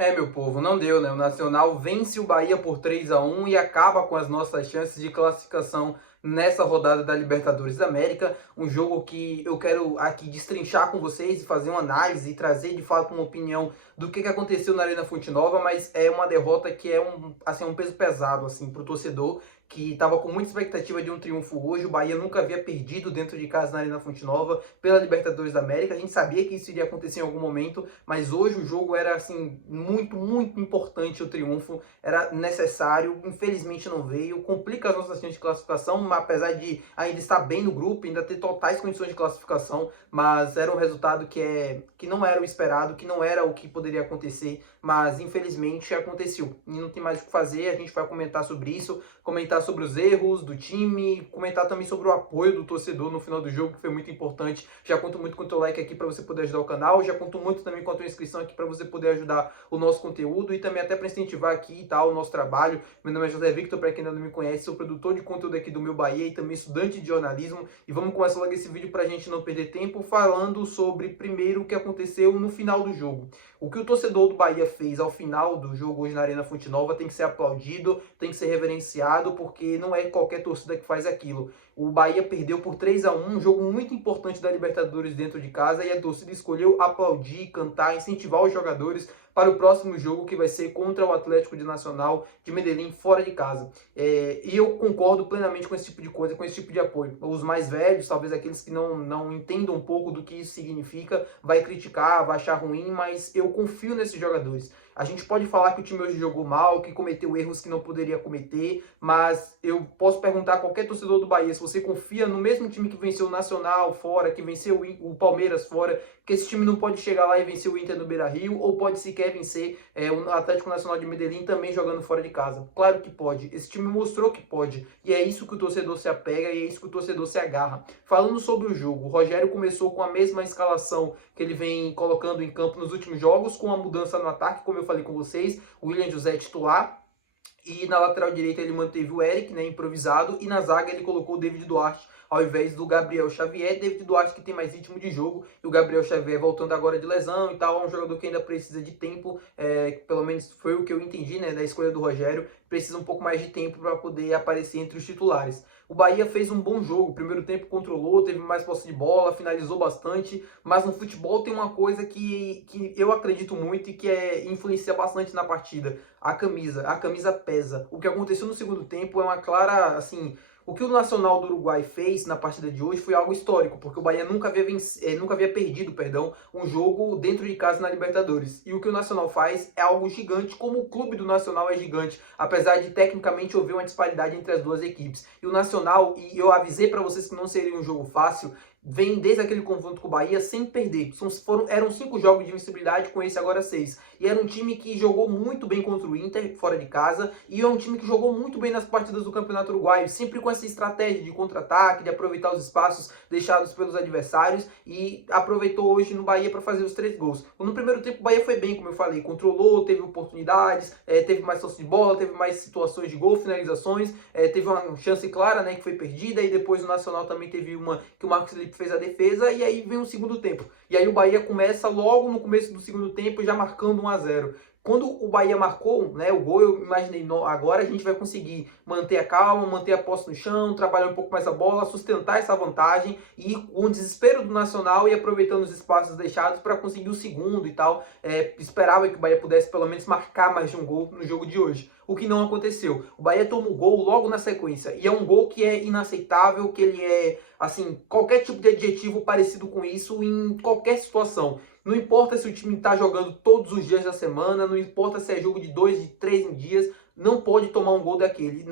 É, meu povo, não deu, né? O Nacional vence o Bahia por 3-1 e acaba com as nossas chances de classificação nessa rodada da Libertadores da América. Um jogo que eu quero aqui destrinchar com vocês e fazer uma análise e trazer de fato uma opinião do que aconteceu na Arena Fonte Nova, mas é uma derrota que é um peso pesado assim, para o torcedor que estava com muita expectativa de um triunfo hoje. O Bahia nunca havia perdido dentro de casa na Arena Fonte Nova pela Libertadores da América. A gente sabia que isso iria acontecer em algum momento, mas hoje o jogo era assim muito importante. O triunfo era necessário, infelizmente não veio, complica as nossas chances de classificação, apesar de ainda estar bem no grupo, ainda ter totais condições de classificação, mas era um resultado que não era o esperado, que não era o que poderia acontecer, mas infelizmente aconteceu e não tem mais o que fazer. A gente vai comentar sobre isso, comentar sobre os erros do time, comentar também sobre o apoio do torcedor no final do jogo, que foi muito importante. Já conto muito com o teu like aqui para você poder ajudar o canal, já conto muito também com a tua inscrição aqui para você poder ajudar o nosso conteúdo e também até para incentivar aqui e tal o nosso trabalho. Meu nome é José Victor, para quem ainda não me conhece, sou produtor de conteúdo aqui do Meu Bahia e também estudante de jornalismo. E vamos começar logo esse vídeo para a gente não perder tempo falando sobre primeiro o que aconteceu no final do jogo. O que o torcedor do Bahia fez ao final do jogo hoje na Arena Fonte Nova tem que ser aplaudido, tem que ser reverenciado, porque não é qualquer torcida que faz aquilo. O Bahia perdeu por 3-1, um jogo muito importante da Libertadores dentro de casa, e a torcida escolheu aplaudir, cantar, incentivar os jogadores para o próximo jogo, que vai ser contra o Atlético de Nacional de Medellín, fora de casa. E eu concordo plenamente com esse tipo de coisa, com esse tipo de apoio. Os mais velhos, talvez aqueles que não entendam um pouco do que isso significa, vai criticar, vai achar ruim, mas eu confio nesses jogadores. A gente pode falar que o time hoje jogou mal, que cometeu erros que não poderia cometer, mas eu posso perguntar a qualquer torcedor do Bahia se você confia no mesmo time que venceu o Nacional fora, que venceu o Palmeiras fora, que esse time não pode chegar lá e vencer o Inter no Beira-Rio, ou pode sequer vencer o Atlético Nacional de Medellín também jogando fora de casa. Claro que pode. Esse time mostrou que pode. E é isso que o torcedor se apega e é isso que o torcedor se agarra. Falando sobre o jogo, o Rogério começou com a mesma escalação que ele vem colocando em campo nos últimos jogos, com a mudança no ataque, como eu falei com vocês, o William José titular, e na lateral direita ele manteve o Eric, né, improvisado, e na zaga ele colocou o David Duarte ao invés do Gabriel Xavier. David Duarte que tem mais ritmo de jogo, e o Gabriel Xavier voltando agora de lesão e tal, é um jogador que ainda precisa de tempo, pelo menos foi o que eu entendi, né, da escolha do Rogério, precisa um pouco mais de tempo para poder aparecer entre os titulares. O Bahia fez um bom jogo, o primeiro tempo controlou, teve mais posse de bola, finalizou bastante, mas no futebol tem uma coisa que eu acredito muito e que influencia bastante na partida: a camisa. A camisa pesa. O que aconteceu no segundo tempo é uma clara, assim, o que o Nacional do Uruguai fez na partida de hoje foi algo histórico, porque o Bahia nunca havia perdido, perdão, um jogo dentro de casa na Libertadores. E o que o Nacional faz é algo gigante, como o clube do Nacional é gigante, apesar de tecnicamente haver uma disparidade entre as duas equipes. E o Nacional, e eu avisei para vocês que não seria um jogo fácil, vem desde aquele confronto com o Bahia sem perder. Eram 5 jogos de invencibilidade, com esse agora 6. E era um time que jogou muito bem contra o Inter, fora de casa, e é um time que jogou muito bem nas partidas do Campeonato Uruguaio, sempre com essa estratégia de contra-ataque, de aproveitar os espaços deixados pelos adversários, e aproveitou hoje no Bahia para fazer os 3 gols. No primeiro tempo o Bahia foi bem, como eu falei, controlou, teve oportunidades, teve mais posse de bola, teve mais situações de gol, finalizações, teve uma chance clara, né, que foi perdida, e depois o Nacional também teve uma que o Marcos Felipe fez a defesa, e aí vem o segundo tempo. E aí o Bahia começa logo no começo do segundo tempo já marcando 1-0. Quando o Bahia marcou, né, o gol, eu imaginei, agora a gente vai conseguir manter a calma, manter a posse no chão, trabalhar um pouco mais a bola, sustentar essa vantagem, e com o desespero do Nacional e aproveitando os espaços deixados para conseguir o segundo e tal. Esperava que o Bahia pudesse pelo menos marcar mais de um gol no jogo de hoje, o que não aconteceu. O Bahia toma o gol logo na sequência, e é um gol que é inaceitável, que ele é, assim, qualquer tipo de adjetivo parecido com isso em qualquer situação. Não importa se o time está jogando todos os dias da semana, não importa se é jogo de 2, de 3 dias, não pode tomar um gol daquele.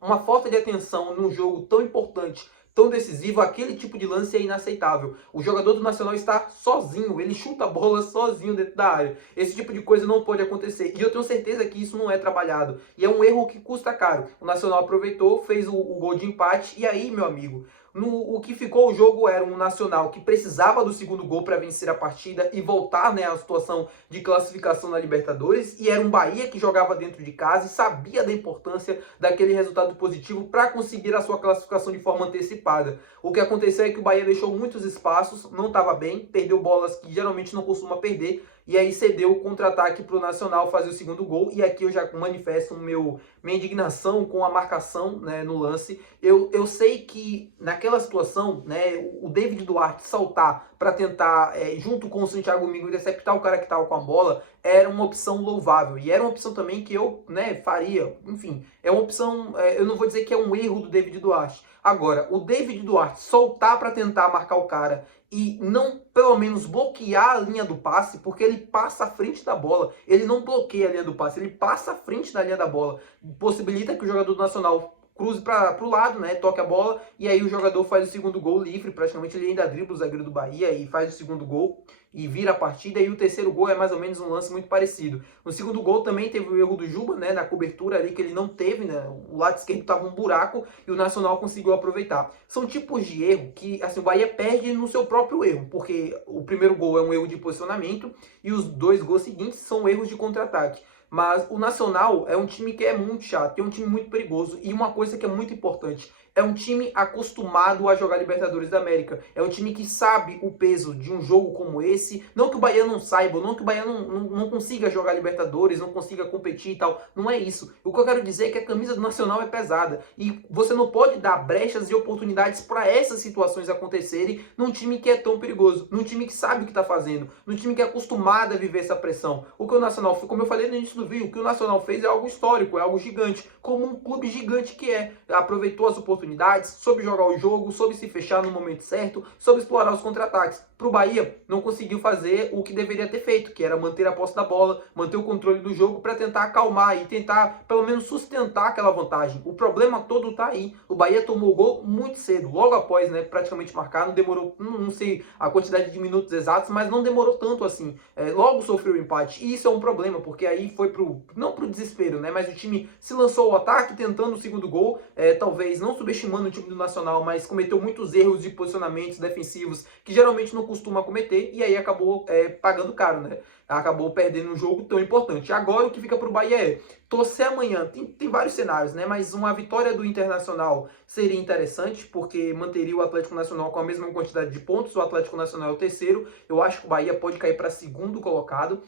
Uma falta de atenção num jogo tão importante, tão decisivo, aquele tipo de lance é inaceitável. O jogador do Nacional está sozinho, ele chuta a bola sozinho dentro da área. Esse tipo de coisa não pode acontecer, e eu tenho certeza que isso não é trabalhado, e é um erro que custa caro. O Nacional aproveitou, fez o gol de empate, e aí, meu amigo, o que ficou o jogo era um Nacional que precisava do segundo gol para vencer a partida e voltar, né, à situação de classificação na Libertadores, e era um Bahia que jogava dentro de casa e sabia da importância daquele resultado positivo para conseguir a sua classificação de forma antecipada. O que aconteceu é que o Bahia deixou muitos espaços, não estava bem, perdeu bolas que geralmente não costuma perder, e aí cedeu o contra-ataque para o Nacional fazer o segundo gol, e aqui eu já manifesto minha indignação com a marcação, né, no lance. Eu sei que naquela situação, né, o David Duarte saltar para tentar, junto com o Santiago Domingo, interceptar o cara que estava com a bola, era uma opção louvável, e era uma opção também que eu, né, faria, enfim, é uma opção, eu não vou dizer que é um erro do David Duarte. Agora, o David Duarte soltar para tentar marcar o cara e não, pelo menos, bloquear a linha do passe, porque ele passa à frente da bola, ele não bloqueia a linha do passe, ele passa à frente da linha da bola, possibilita que o jogador do Nacional cruze para o lado, né, toque a bola, e aí o jogador faz o segundo gol livre, praticamente ele ainda dribla o zagueiro do Bahia e faz o segundo gol e vira a partida, e o terceiro gol é mais ou menos um lance muito parecido. No segundo gol também teve o erro do Juba, né, na cobertura ali que ele não teve, né, o lado esquerdo estava um buraco e o Nacional conseguiu aproveitar. São tipos de erro que, assim, o Bahia perde no seu próprio erro, porque o primeiro gol é um erro de posicionamento e os dois gols seguintes são erros de contra-ataque. Mas o Nacional é um time que é muito chato, é um time muito perigoso, e uma coisa que é muito importante, é um time acostumado a jogar Libertadores da América. É um time que sabe o peso de um jogo como esse. Não que o Bahia não saiba, não que o Bahia não consiga jogar Libertadores, não consiga competir e tal. Não é isso. O que eu quero dizer é que a camisa do Nacional é pesada. E você não pode dar brechas e oportunidades para essas situações acontecerem num time que é tão perigoso. Num time que sabe o que está fazendo. Num time que é acostumado a viver essa pressão. O que o Nacional, como eu falei no início do vídeo, o que o Nacional fez é algo histórico, é algo gigante. Como um clube gigante que é. Aproveitou as oportunidades, soube jogar o jogo, soube se fechar no momento certo, soube explorar os contra-ataques. Para o Bahia, não conseguiu fazer o que deveria ter feito, que era manter a posse da bola, manter o controle do jogo para tentar acalmar e tentar, pelo menos, sustentar aquela vantagem. O problema todo está aí. O Bahia tomou o gol muito cedo, logo após, né, praticamente marcar, não demorou, não sei a quantidade de minutos exatos, mas não demorou tanto assim. Logo sofreu o empate, e isso é um problema, porque aí foi não pro desespero, né, mas o time se lançou ao ataque, tentando o segundo gol, talvez não subestimando o time do Nacional, mas cometeu muitos erros de posicionamentos defensivos que geralmente não costuma cometer, e aí acabou pagando caro, né? Acabou perdendo um jogo tão importante. Agora o que fica para o Bahia é torcer amanhã. Tem vários cenários, né? Mas uma vitória do Internacional seria interessante, porque manteria o Atlético Nacional com a mesma quantidade de pontos. O Atlético Nacional é o terceiro. Eu acho que o Bahia pode cair para segundo colocado.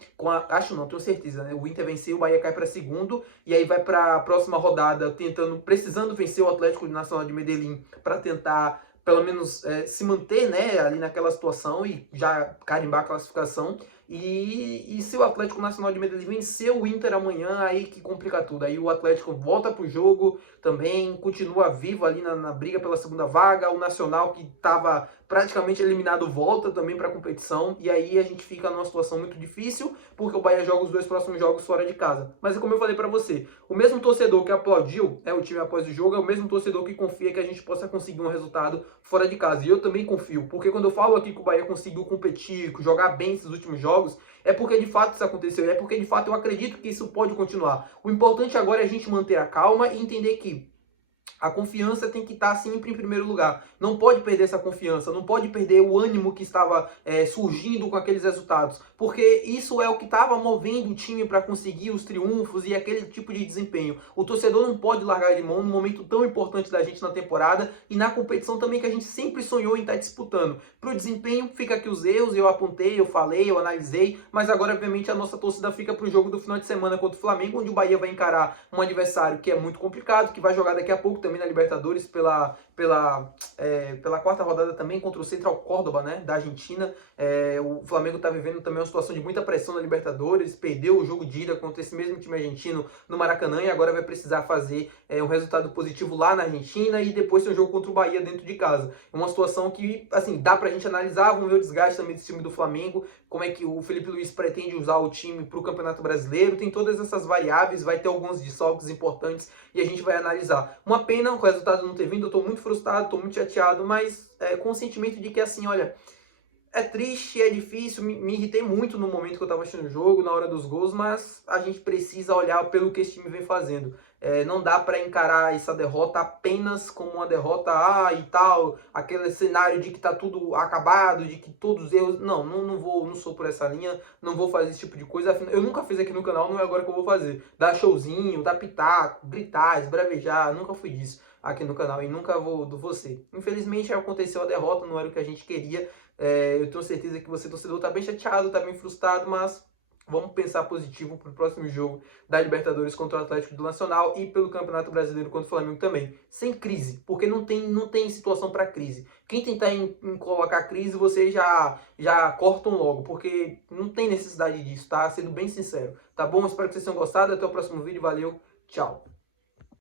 Acho não, tenho certeza, né? O Inter venceu, o Bahia cai para segundo, e aí vai para a próxima rodada precisando vencer o Atlético Nacional de Medellín para tentar pelo menos se manter, né, ali naquela situação e já carimbar a classificação. E se o Atlético Nacional de Medellín vencer o Inter amanhã, aí que complica tudo. Aí o Atlético volta pro jogo também, continua vivo ali na briga pela segunda vaga. O Nacional, que estava praticamente eliminado, volta também para a competição. E aí a gente fica numa situação muito difícil, porque o Bahia joga os dois próximos jogos fora de casa. Mas é como eu falei para você, o mesmo torcedor que aplaudiu o time após o jogo é o mesmo torcedor que confia que a gente possa conseguir um resultado fora de casa. E eu também confio, porque quando eu falo aqui que o Bahia conseguiu competir, jogar bem esses últimos jogos, é porque de fato isso aconteceu, é porque de fato eu acredito que isso pode continuar. O importante agora é a gente manter a calma e entender que a confiança tem que estar sempre em primeiro lugar. Não pode perder essa confiança, não pode perder o ânimo que estava surgindo com aqueles resultados, porque isso é o que estava movendo o time para conseguir os triunfos e aquele tipo de desempenho. O torcedor não pode largar de mão num momento tão importante da gente na temporada e na competição também que a gente sempre sonhou em estar disputando. Para o desempenho, fica aqui os erros, eu apontei, eu falei, eu analisei, mas agora, obviamente, a nossa torcida fica para o jogo do final de semana contra o Flamengo, onde o Bahia vai encarar um adversário que é muito complicado, que vai jogar daqui a pouco também na Libertadores pela quarta rodada também contra o Central Córdoba, né, da Argentina. O Flamengo está vivendo também uma situação de muita pressão na Libertadores, perdeu o jogo de ida contra esse mesmo time argentino no Maracanã e agora vai precisar fazer um resultado positivo lá na Argentina e depois ter um jogo contra o Bahia dentro de casa. É uma situação que, assim, dá pra gente analisar, vamos ver o desgaste também desse time do Flamengo, como é que o Felipe Luiz pretende usar o time para o Campeonato Brasileiro, tem todas essas variáveis, vai ter alguns desfalques importantes e a gente vai analisar. Uma pena o resultado não ter vindo, eu tô muito frustrado, tô muito chateado, mas com o sentimento de que, assim, olha, é triste, é difícil, me irritei muito no momento que eu estava assistindo o jogo, na hora dos gols, mas a gente precisa olhar pelo que esse time vem fazendo. Não dá para encarar essa derrota apenas como uma derrota e tal, aquele cenário de que tá tudo acabado, de que todos os erros... Não sou por essa linha, não vou fazer esse tipo de coisa. Eu nunca fiz aqui no canal, não é agora que eu vou fazer. Dar showzinho, dar pitaco, gritar, esbravejar, nunca fui disso aqui no canal e nunca vou ser. Infelizmente aconteceu a derrota, não era o que a gente queria. Eu tenho certeza que você, torcedor, tá bem chateado, tá bem frustrado, mas Vamos pensar positivo para o próximo jogo da Libertadores contra o Atlético do Nacional e pelo Campeonato Brasileiro contra o Flamengo também. Sem crise, porque não tem situação para crise. Quem tentar em colocar crise, vocês já cortam logo, porque não tem necessidade disso, tá? Sendo bem sincero. Tá bom? Espero que vocês tenham gostado. Até o próximo vídeo. Valeu. Tchau.